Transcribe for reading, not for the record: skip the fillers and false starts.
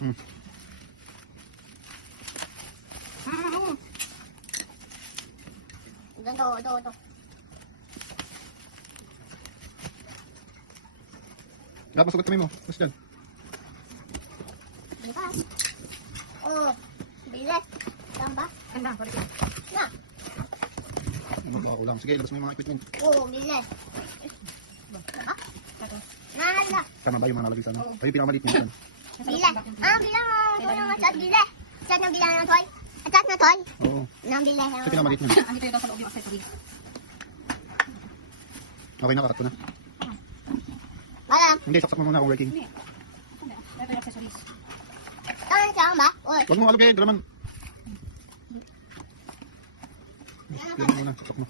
Ito. Dapat sugat kami mo. Tapos dyan. Bilis. Oh, bilis. Saan ba? Ganda, sorry. Na. Magawa ko lang. Sige, labas mo yung mga equipment. Oh, bilis. Nala. Tama ba yung mga nalagay sa ano? Ay, yung pinakamalit niya. Bilis. Bilang ito yung masat bilis. Saan ang bilang ng toy? Atas na toy? Oo. Nang bilis. Ito pinakamalit niya. Andito yung sa loob yung asay tubig. Okay na, kakat ko na. Wala. Hindi, saksak mo muna kung working. Hindi. Ito yung accessories. Saan ba? Uy. Huwag mo alagay, ito naman. Yan muna, saksak mo.